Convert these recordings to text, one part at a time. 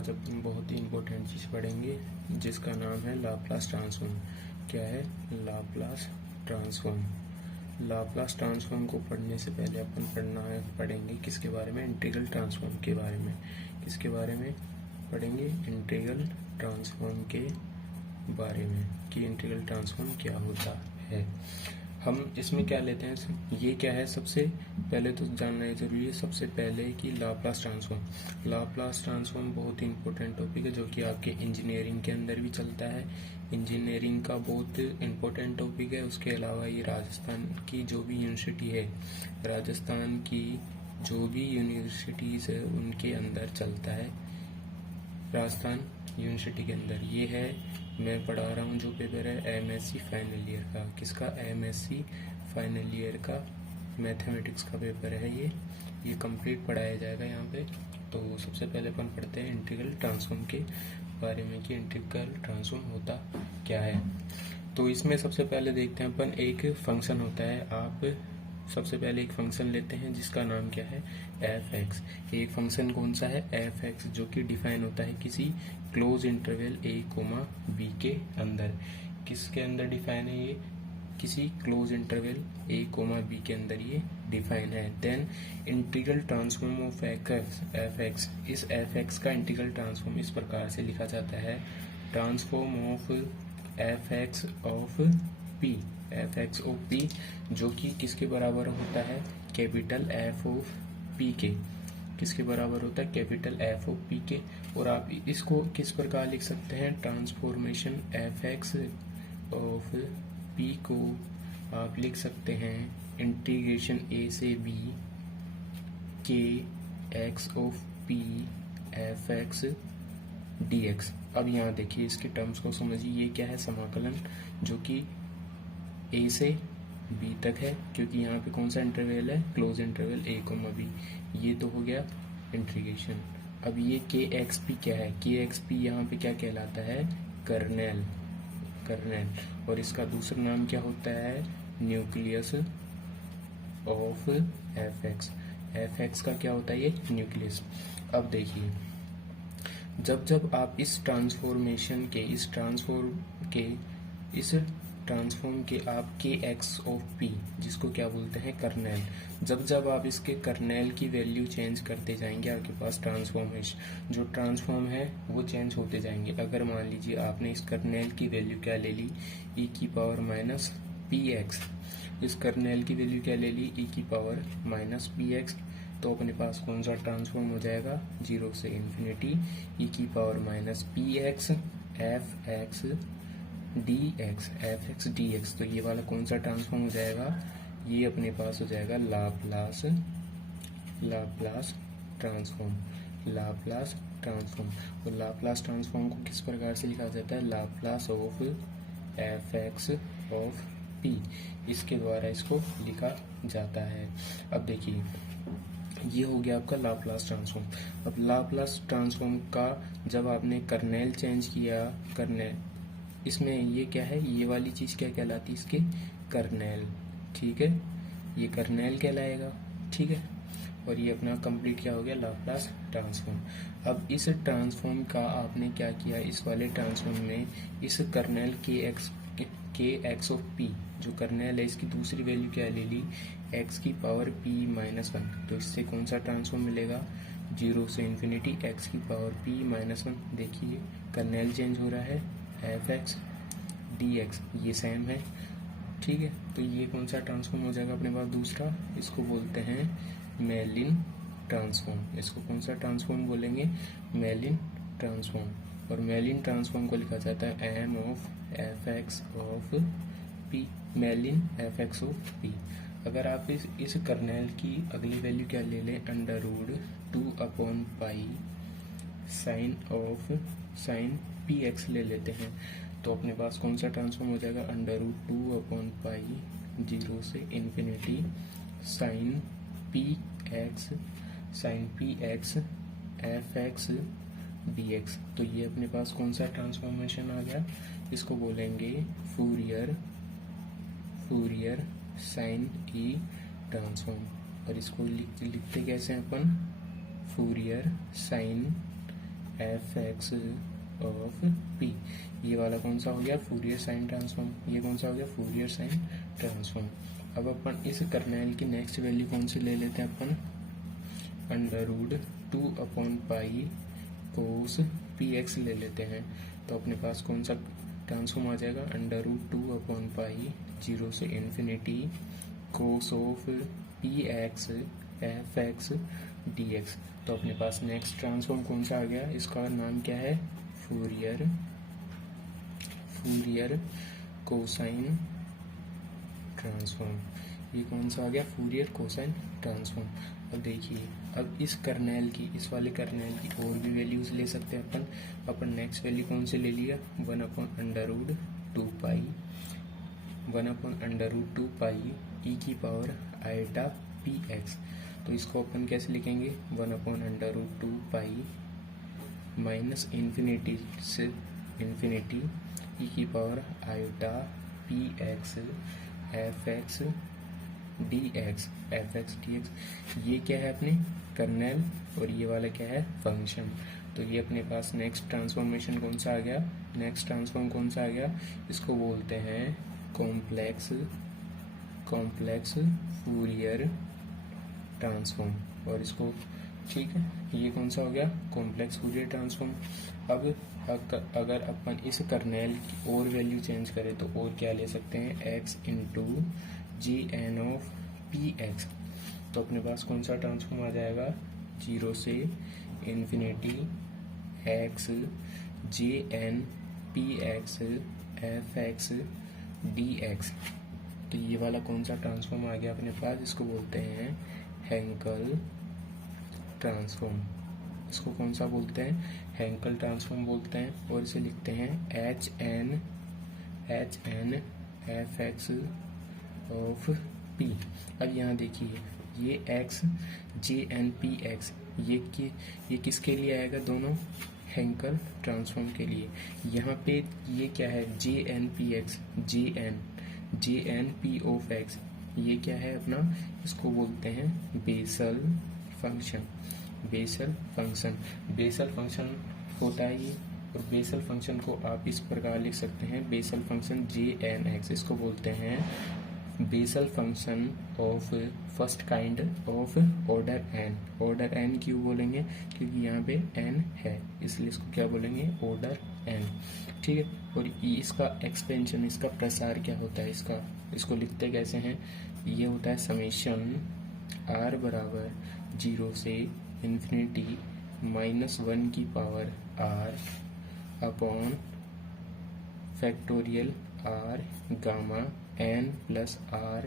आज अपन बहुत ही इम्पोर्टेंट चीज़ पढ़ेंगे जिसका नाम है लाप्लास ट्रांसफॉर्म। क्या है लाप्लास ट्रांसफॉर्म? लाप्लास ट्रांसफॉर्म को पढ़ने से पहले अपन पढ़ेंगे किसके बारे में? इंटीग्रल ट्रांसफॉर्म के बारे में। किसके बारे में पढ़ेंगे? इंटीग्रल ट्रांसफॉर्म के बारे में कि इंटीग्रल ट्रांसफॉर्म क्या होता है। हम इसमें क्या लेते हैं, ये क्या है, सबसे पहले तो जानना है जरूरी है सबसे पहले कि लाप्लास ट्रांसफॉर्म। लाप्लास ट्रांसफॉर्म बहुत ही इंपॉर्टेंट टॉपिक है जो कि आपके इंजीनियरिंग के अंदर भी चलता है। इंजीनियरिंग का बहुत इंपॉर्टेंट टॉपिक है। उसके अलावा ये राजस्थान की जो भी यूनिवर्सिटी है, राजस्थान की जो भी यूनिवर्सिटीज़ है उनके अंदर चलता है। राजस्थान यूनिवर्सिटी के अंदर ये है। मैं पढ़ा रहा हूँ जो पेपर है एमएससी फाइनल ईयर का। किसका? एमएससी फाइनल ईयर का मैथमेटिक्स का पेपर है ये कंप्लीट पढ़ाया जाएगा यहाँ पे। तो सबसे पहले अपन पढ़ते हैं इंटीग्रल ट्रांसफॉर्म के बारे में कि इंटीग्रल ट्रांसफॉर्म होता क्या है। तो इसमें सबसे पहले देखते हैं अपन, एक फंक्शन होता है। आप सबसे पहले एक फंक्शन लेते हैं जिसका नाम क्या है? F x. एक फंक्शन कौन सा है? एफ एक्स, जो कि डिफाइन होता है किसी क्लोज इंटरवल a, b के अंदर। किसके अंदर डिफाइन है ये? किसी क्लोज इंटरवल a, b के अंदर ये डिफाइन है। Then integral transform of F x. इस एफ एक्स का इंटीग्रल ट्रांसफॉर्म इस प्रकार से लिखा जाता है, transform of F x of p. F x of p जो कि किसके बराबर होता है? कैपिटल एफ ऑफ पी के। किसके बराबर होता है? कैपिटल एफ ऑफ पी के। और आप इसको किस प्रकार लिख सकते हैं? Transformation F x of P को आप लिख सकते हैं इंटीग्रेशन ए से बी के x of p f x D x. अब यहाँ देखिए इसके टर्म्स को समझिए। ये क्या है? समाकलन जो कि ए से बी तक है, क्योंकि यहाँ पे कौन सा इंटरवल है? Close interval a, b। ये तो हो गया इंटीग्रेशन। अब ये के एक्स पी क्या है? के एक्स पी यहाँ पे क्या कहलाता है? कर्नेल। और इसका दूसरा नाम क्या होता है? Nucleus of F x. F x का क्या होता है? ये न्यूक्लियस। अब देखिए, जब आप इस ट्रांसफॉर्म के आप के एक्स ऑफ पी, जिसको क्या बोलते हैं? कर्नेल। जब आप इसके कर्नेल की वैल्यू चेंज करते जाएंगे, आपके पास जो ट्रांसफॉर्म है वो चेंज होते जाएंगे। अगर मान लीजिए आपने इस कर्नेल की वैल्यू क्या ले ली? e की पावर माइनस पी एक्स। इस कर्नेल की वैल्यू क्या ले ली? e की पावर माइनस पी एक्स। तो अपने पास कौन सा ट्रांसफॉर्म हो जाएगा? 0 से इन्फिनिटी e की power minus P x F x D x. तो ये वाला कौन सा ट्रांसफॉर्म हो जाएगा? ये अपने पास हो जाएगा लाप्लास ट्रांसफॉर्म। और लाप्लास ट्रांसफॉर्म को किस प्रकार से लिखा जाता है? Laplace of F x of P, इसके द्वारा इसको लिखा जाता है। अब देखिए, ये हो गया आपका लाप्लास ट्रांसफॉर्म। अब लाप्लास ट्रांसफॉर्म का जब आपने कर्नेल चेंज किया, इसमें ये क्या है? ये वाली चीज क्या कहलाती है? इसके कर्नेल। ठीक है, ये कर्नेल कहलाएगा। ठीक है, और ये अपना कंप्लीट क्या हो गया? Laplace transform. अब इस ट्रांसफॉर्म का आपने क्या किया? इस वाले ट्रांसफॉर्म में इस कर्नेल के एक्स ऑफ पी, जो कर्नेल है, इसकी दूसरी वैल्यू क्या ले ली? एक्स की पावर पी माइनस 1। तो इससे कौन सा ट्रांसफॉर्म मिलेगा? 0 से इन्फिनिटी एक्स की पावर पी माइनस 1। देखिए कर्नेल चेंज हो रहा है, एफ एक्स डी एक्स ये सेम है। ठीक है, तो ये कौन सा ट्रांसफॉर्म हो जाएगा अपने पास? दूसरा, इसको बोलते हैं मेलिन ट्रांसफॉर्म। इसको कौन सा ट्रांसफॉर्म बोलेंगे? Mellin transform. और मेलिन ट्रांसफॉर्म को लिखा जाता है M of F x of P. Mellin F x of P. अगर आप इस कर्नेल की अगली वैल्यू क्या ले लें? अंडर रूट 2/पाई साइन पी एक्स ले लेते हैं, तो अपने पास कौन सा ट्रांसफॉर्म हो जाएगा? अंडर रूट 2/पाई 0 से infinity sine P x F x D x. तो ये अपने पास कौन सा ट्रांसफॉर्मेशन आ गया? इसको बोलेंगे फूरियर साइन ई ट्रांसफॉर्म। और इसको लिखते कैसे हैं अपन? Fourier sine F x of P. ये वाला कौन सा हो गया? Fourier sine transform. ये कौन सा हो गया? Fourier sine transform. अब अपन इस कर्नेल की नेक्स्ट वैल्यू कौन सी ले लेते हैं अपन? अंडर रूट 2/पाई कोस पी एक्स ले लेते हैं। तो अपने पास कौन सा ट्रांसफॉर्म आ जाएगा? अंडर रूट 2/पाई 0 से infinity cos of p x F x D x. तो अपने पास नेक्स्ट ट्रांसफॉर्म कौन सा आ गया? इसका नाम क्या है? Fourier cosine transform. ये कौन सा आ गया? Fourier cosine transform. अब देखिए, अब इस कर्नेल की, इस वाले कर्नेल की और भी वैल्यूज ले सकते हैं अपन नेक्स्ट वैल्यू कौन से ले लिया? 1/√2 ई की पावर आइटा पी एक्स। तो इसको अपन कैसे लिखेंगे? 1/√2 माइनस इन्फिनिटी से इन्फिनिटी ई की power eta p x F x D x. ये क्या है अपने? कर्नेल। और ये वाला क्या है? फंक्शन। तो ये अपने पास नेक्स्ट ट्रांसफॉर्मेशन कौन सा आ गया? नेक्स्ट ट्रांसफॉर्म कौन सा आ गया? इसको बोलते हैं कॉम्प्लेक्स फूरियर ट्रांसफॉर्म। और इसको, ठीक है, ये कौन सा हो गया? Complex Fourier transform. अब अगर अपन इस कर्नेल की और वैल्यू चेंज करें तो और क्या ले सकते हैं? X into g n of p x. तो अपने पास कौन सा ट्रांसफॉर्म आ जाएगा? 0 से infinity x j n p x F x D x. तो ये वाला कौन सा ट्रांसफॉर्म आ गया अपने पास? इसको बोलते हैं हेंकल ट्रांसफॉर्म। इसको कौन सा बोलते हैं? हेंकल ट्रांसफॉर्म बोलते हैं। और इसे लिखते हैं h n f x of p. अब यहाँ देखिए, ये x j n p x, ये किसके लिए आएगा? दोनों हेंकल ट्रांसफॉर्म के लिए। यहाँ पे ये क्या है? J n p x, j n p of x, ये क्या है अपना? इसको बोलते हैं बेसल फंक्शन। बेसल फंक्शन होता है ये। और बेसल फंक्शन को आप इस प्रकार लिख सकते हैं, Bessel function j n x. इसको बोलते हैं Bessel function of first kind of order n. Order n क्यों बोलेंगे? क्योंकि यहाँ पे एन है, इसलिए इसको क्या बोलेंगे? Order n. ठीक है। और इसका एक्सपेंशन, इसका प्रसार क्या होता है? इसको लिखते कैसे हैं? ये होता है समेशन आर बराबर 0 से इन्फिनिटी -1 की power r upon factorial r gamma n plus r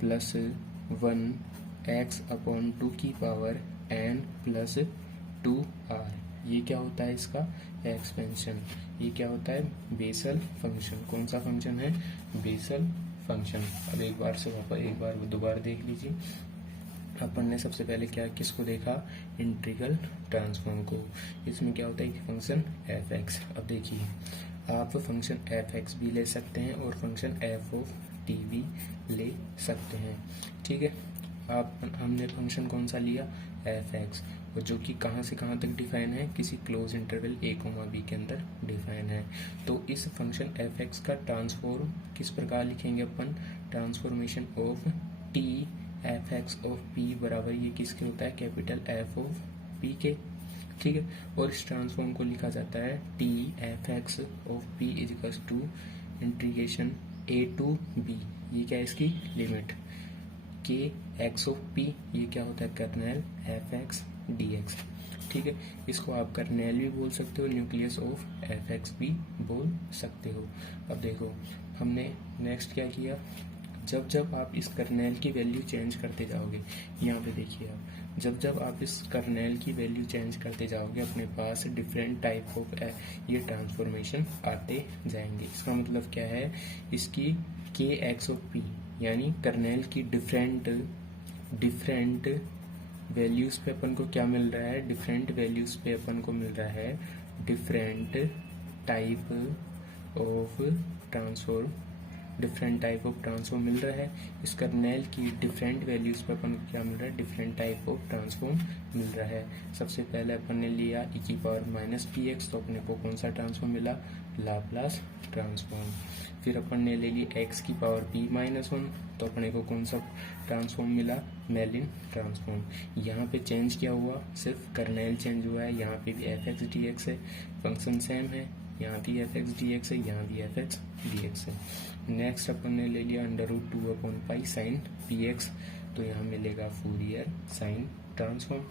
plus 1 x upon 2 की पावर एन प्लस 2 आर। ये क्या होता है? इसका एक्सपेंशन। ये क्या होता है? Bessel function. कौन सा फंक्शन है? Bessel function. अब एक बार दोबारा देख लीजिए। अपन ने सबसे पहले किसको देखा? इंटीग्रल ट्रांसफॉर्म को। इसमें क्या होता है कि फंक्शन एफ एक्स। अब देखिए, आप फंक्शन एफ एक्स भी ले सकते हैं और फंक्शन एफ ऑफ टी भी ले सकते हैं। ठीक है। हमने फंक्शन कौन सा लिया? एफ एक्स, और जो कि कहाँ से कहाँ तक डिफाइन है? किसी क्लोज इंटरवल a, b के अंदर डिफाइन है। तो इस फंक्शन एफ एक्स का ट्रांसफॉर्म किस प्रकार लिखेंगे अपन? Transformation of T F x of P बराबर ये किसके होता है? कैपिटल एफ ऑफ पी के। ठीक है। और इस ट्रांसफॉर्म को लिखा जाता है t F x of P is equals to integration a to b। ये क्या है? इसकी लिमिट के एक्स ऑफ पी। ये क्या होता है? Kernel F x D x. ठीक है। इसको आप कर्नेल भी बोल सकते हो, न्यूक्लियस ऑफ एफ एक्स भी बोल सकते हो। अब देखो, हमने नेक्स्ट क्या किया? जब आप इस कर्नेल की वैल्यू चेंज करते जाओगे, यहाँ पे देखिए आप, जब आप इस कर्नेल की वैल्यू चेंज करते जाओगे, अपने पास डिफरेंट टाइप ऑफ ये ट्रांसफॉर्मेशन आते जाएंगे। इसका मतलब क्या है? इसकी के एक्स ऑफ पी यानी कर्नेल की डिफरेंट वैल्यूज पे अपन को क्या मिल रहा है? डिफरेंट वैल्यूज पे अपन को मिल रहा है different type of different type of transform मिल रहा है। इस कर्नेल की डिफरेंट वैल्यूज पर अपन को क्या मिल रहा है, डिफरेंट टाइप ऑफ ट्रांसफॉर्म मिल रहा है। सबसे पहले अपन ने लिया e⁻−px, तो अपने को कौन सा ट्रांसफॉर्म मिला, लाप्लास ट्रांसफॉर्म। फिर अपन ने ले ली x⁻p−1, तो अपने को कौन सा ट्रांसफॉर्म मिला, मेलिन ट्रांसफॉर्म। यहाँ पे चेंज क्या हुआ, सिर्फ कर्नेल चेंज हुआ है। यहाँ पे भी f(x) है, फंक्शन सेम है, यहाँ भी f(x) है, यहाँ भी f(x) है। नेक्स्ट अपन ने ले लिया √2/π sin px, तो यहाँ मिलेगा फूरियर साइन ट्रांसफॉर्म।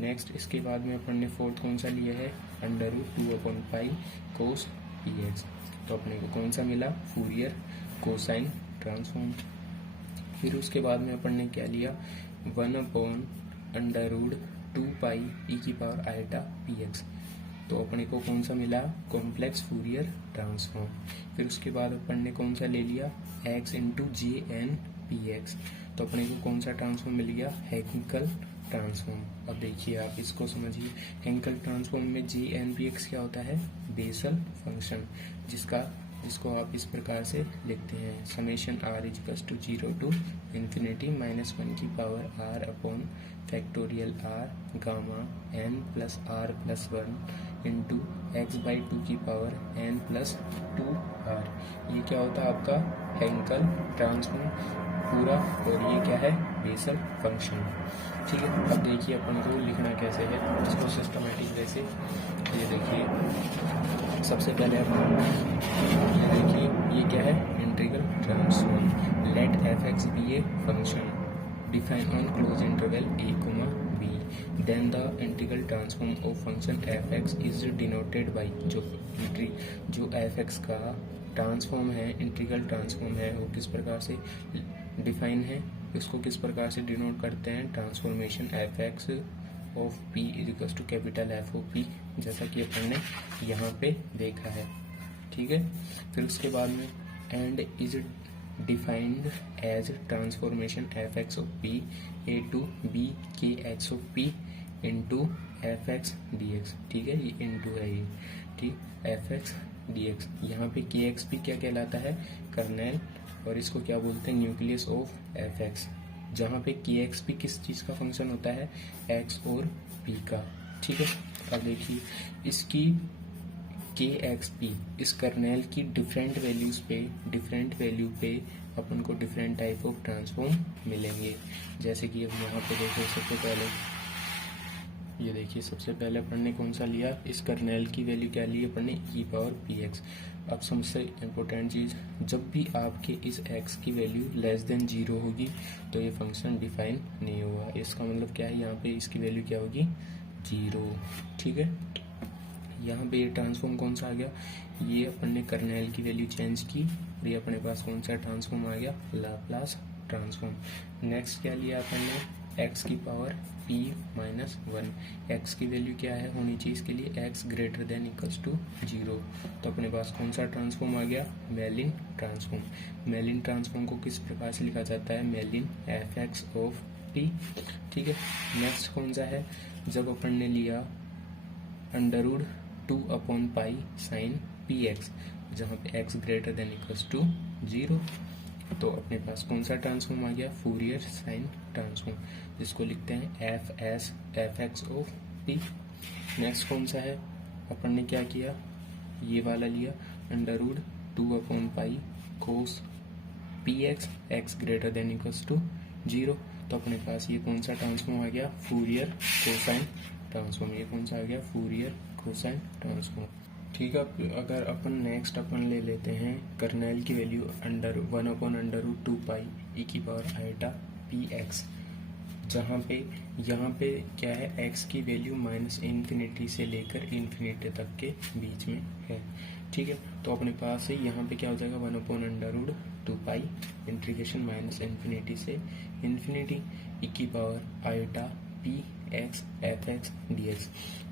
नेक्स्ट इसके बाद में अपन ने फोर्थ कौन सा लिया है, √2/π cos px, तो अपने को कौन सा मिला, फूरियर कोसाइन ट्रांसफॉर्म। फिर उसके बाद में अपन ने क्या लिया, 1/√2π e⁻πx, तो अपने को कौन सा मिला, कॉम्प्लेक्स फूरियर ट्रांसफॉर्म। फिर उसके बाद अपन ने कौन सा ले लिया, x(jn)px, तो अपने को कौन सा ट्रांसफॉर्म मिल गया, हेंकल ट्रांसफॉर्म। अब देखिए आप इसको समझिए, हेंकल ट्रांसफॉर्म में jn)px क्या होता है, बेसल फंक्शन, जिसको आप इस प्रकार से लिखते हैं, summation r = 0 to ∞(-1) r gamma n + r+1 into x/2n+2r। ये क्या होता है आपका हेंकल ट्रांसफॉर्म पूरा, और ये क्या है, बेसल फंक्शन। ठीक है, अब देखिए अपन को लिखना कैसे है इसको सिस्टमेटिक वे से। ये देखिए सबसे पहले अपन ये देखिए ये क्या है, integral transform. Let f(x) be a function define on close interval a, b, then the integral transform of function f(x) is denoted by, जो f(x) का ट्रांसफॉर्म है, इंटीग्रल ट्रांसफॉर्म है, वो किस प्रकार से डिफाइन है, इसको किस प्रकार से डिनोट करते हैं, transformation f(x) of p = capital F of p, जैसा कि अपन ने यहाँ पे देखा है। ठीक है, फिर उसके बाद में and is defined as transformation f(x) of p a to b kx of p into f(x) dx। ठीक है, ये इंटू है ये, ठीक, f(x) dx। यहाँ पे kx भी क्या कहलाता है, कर्नेल, और इसको क्या बोलते हैं, न्यूक्लियस ऑफ f(x), जहाँ पे kx भी किस चीज़ का फंक्शन होता है, x और p का। ठीक है, अब देखिए इसकी kxp इस कर्नेल की डिफरेंट वैल्यू पे अपन को डिफरेंट टाइप ऑफ ट्रांसफॉर्म मिलेंगे। जैसे कि अब यहाँ पे देखो, सबसे पहले ये देखिए, सबसे पहले अपन ने कौन सा लिया, इस कर्नेल की वैल्यू क्या ली अपन ने, e⁻px। अब सबसे इम्पोर्टेंट चीज़, जब भी आपके इस x की वैल्यू <0 होगी तो ये फंक्शन डिफाइन नहीं होगा। इसका मतलब क्या है, यहाँ पे इसकी वैल्यू क्या होगी, 0। ठीक है, यहाँ पे ये ट्रांसफॉर्म कौन सा आ गया, ये अपन ने कर्नेल की वैल्यू चेंज की और ये अपने पास कौन सा ट्रांसफॉर्म आ गया, लाप्लास ट्रांसफॉर्म। नेक्स्ट क्या लिया अपन ने, x⁻p−1, x की वैल्यू क्या है होनी चाहिए इसके लिए, x > 0, तो अपने पास कौन सा ट्रांसफॉर्म आ गया, मेलिन ट्रांसफॉर्म। मेलिन ट्रांसफॉर्म को किस प्रकार से लिखा जाता है, मेलिन f(x) ऑफ p। ठीक है, नेक्स्ट कौन सा है, जब अपन ने लिया √2/π sin px, जहाँ पे x > 0, तो अपने पास कौन सा ट्रांसफॉर्म आ गया, फूरियर साइन ट्रांसफॉर्म, जिसको लिखते हैं f(x) ऑफ p। नेक्स्ट कौन सा है, अपन ने क्या किया, ये वाला लिया √2/π cos px, x > 0, तो अपने पास ये कौन सा ट्रांसफॉर्म आ गया, फूरियर कोसाइन ट्रांसफॉर्म। ये कौन सा आ गया, फूरियर कोसाइन ट्रांसफॉर्म। ठीक है, अगर अपन नेक्स्ट अपन ले लेते हैं कर्नेल की वैल्यू 1/√2π e⁻πx, जहाँ पे यहाँ पे क्या है, x की वैल्यू -∞ से लेकर ∞ तक के बीच में है। ठीक है, तो अपने पास है यहाँ पे क्या हो जाएगा, 1/√2π इंटीग्रेशन -∞ से e⁻πx f(x) dx।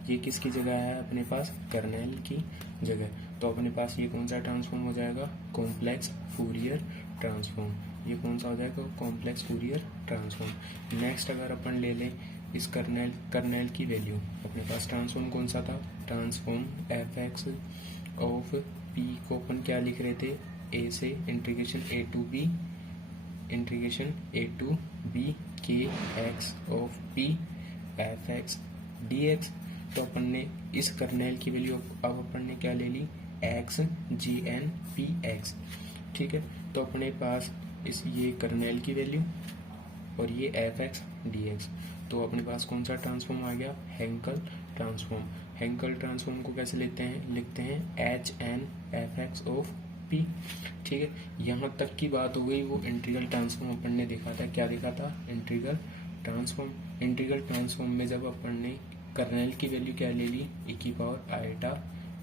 ये किसकी जगह है, अपने पास कर्नेल की जगह, तो अपने पास ये कौन सा ट्रांसफॉर्म हो जाएगा, कॉम्प्लेक्स फूरियर ट्रांसफॉर्म। ये कौन सा हो जाएगा, कॉम्प्लेक्स फूरियर ट्रांसफॉर्म। नेक्स्ट अगर अपन ले लें इस कर्नेल की वैल्यू, अपने पास ट्रांसफॉर्म कौन सा था, ट्रांसफॉर्म f(x) ऑफ p को अपन क्या लिख रहे थे, ए से इंटीग्रेशन ए टू बी के x of p f x D x. तो अपन ने इस कर्नेल की वैल्यू अब अपन ने क्या ले ली, x G N p x. ठीक है, तो अपने पास इस ये कर्नेल की वैल्यू और ये एफ एक्स डी एक्स। तो अपने पास कौन सा ट्रांसफॉर्म आ गया, हेंकल ट्रांसफॉर्म। हेंकल ट्रांसफॉर्म को कैसे लिखते हैं h n f x of p. ठीक है, यहाँ तक की बात हो गई। वो इंटीग्रल ट्रांसफॉर्म अपन ने देखा था, क्या देखा था, इंटीग्रल ट्रांसफॉर्म। इंटीग्रल ट्रांसफॉर्म में जब अपन ने कर्नेल की वैल्यू क्या ले ली, e की पावर आईटा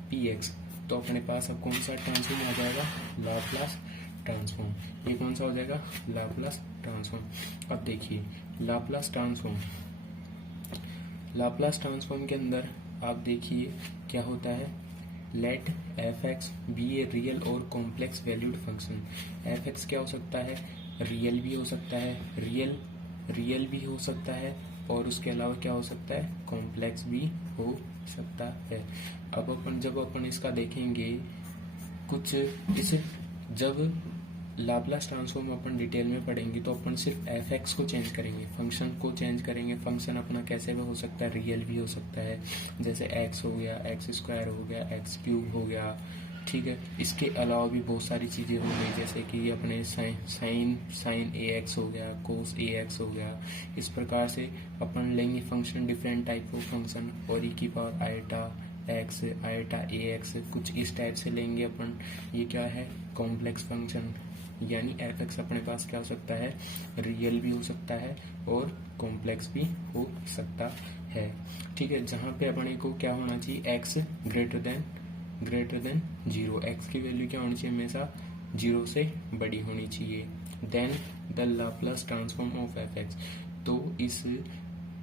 पी एक्स, तो अपने पास अब कौन सा ट्रांसफॉर्म आ जाएगा, लाप्लास ट्रांसफॉर्म। ये कौन सा हो जाएगा, लाप्लास ट्रांसफॉर्म। अब देखिए लाप्लास ट्रांसफॉर्म के अंदर आप देखिए क्या होता है, let F X be a real or complex valued function. F X क्या हो सकता है, रियल भी हो सकता है, रियल भी हो सकता है, और उसके अलावा क्या हो सकता है, कॉम्प्लेक्स भी हो सकता है। अब जब अपन इसका देखेंगे कुछ इस, जब लाप्लास ट्रांसफॉर्म अपन डिटेल में पढ़ेंगे तो अपन सिर्फ एफ एक्स को चेंज करेंगे, फंक्शन को चेंज करेंगे। फंक्शन अपना कैसे भी हो सकता है, रियल भी हो सकता है, जैसे एक्स हो गया, एक्स स्क्वायर हो गया, एक्स क्यूब हो गया। ठीक है, इसके अलावा भी बहुत सारी चीज़ें हो गई, जैसे कि अपने साइन ए एक्स हो गया, कोस ए एक्स हो गया। इस प्रकार से अपन लेंगे function, different type of function, और ई की पावर आईटा एक्स, आईटा ए एक्स, कुछ इस टाइप से लेंगे अपन। ये क्या है, कॉम्प्लेक्स फंक्शन, यानी एफ एक्स अपने पास क्या हो सकता है, रियल भी हो सकता है और कॉम्प्लेक्स भी हो सकता है। ठीक है, जहाँ पे अपने को क्या होना चाहिए, x greater than zero, x की वैल्यू क्या होनी चाहिए, हमेशा जीरो से बड़ी होनी चाहिए। Then the Laplace transform of F x. तो इस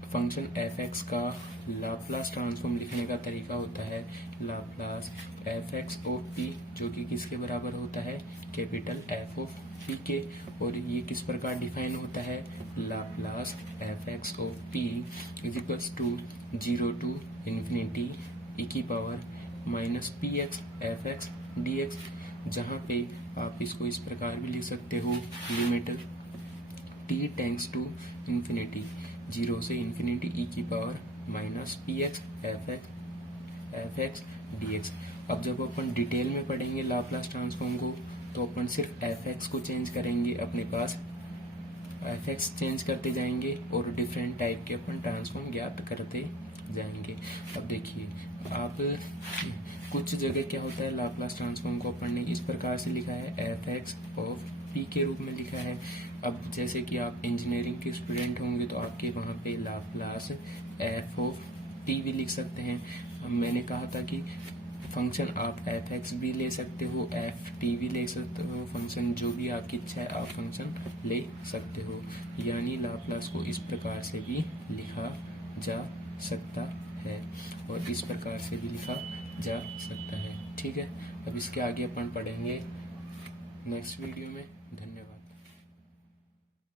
फंक्शन एफ एक्स का लाप्लास ट्रांसफॉर्म लिखने का तरीका होता है Laplace F x of p, जो कि किसके बराबर होता है, कैपिटल एफ ऑफ पी के। और ये किस प्रकार डिफाइन होता है, Laplace F x of P is equals to 0 to infinity ई की power minus P x F x D X, जहाँ पे आप इसको इस प्रकार भी लिख सकते हो, limit t tends to infinity, 0 से इन्फिनिटी ई की power minus P x F x D x. अब जब अपन डिटेल में पढ़ेंगे लाप्लास ट्रांसफॉर्म को, तो अपन सिर्फ एफ एक्स को चेंज करेंगे, अपने पास एफ एक्स चेंज करते जाएंगे और डिफरेंट टाइप के अपन ट्रांसफॉर्म ज्ञात करते जाएंगे। अब देखिए आप कुछ जगह क्या होता है, लाप्लास ट्रांसफॉर्म को अपन ने इस प्रकार से लिखा है, एफ एक्स ऑफ पी के रूप में लिखा है। अब जैसे कि आप इंजीनियरिंग के स्टूडेंट होंगे तो आपके वहाँ पे लाप्लास एफ ऑफ टी भी लिख सकते हैं। अब मैंने कहा था कि फंक्शन आप एफ एक्स भी ले सकते हो, एफ टी भी ले सकते हो, फंक्शन जो भी आपकी इच्छा है आप फंक्शन ले सकते हो। यानी लाप्लास को इस प्रकार से भी लिखा जा सकता है और इस प्रकार से भी लिखा जा सकता है। ठीक है, अब इसके आगे अपन पढ़ेंगे नेक्स्ट वीडियो में। धन्यवाद।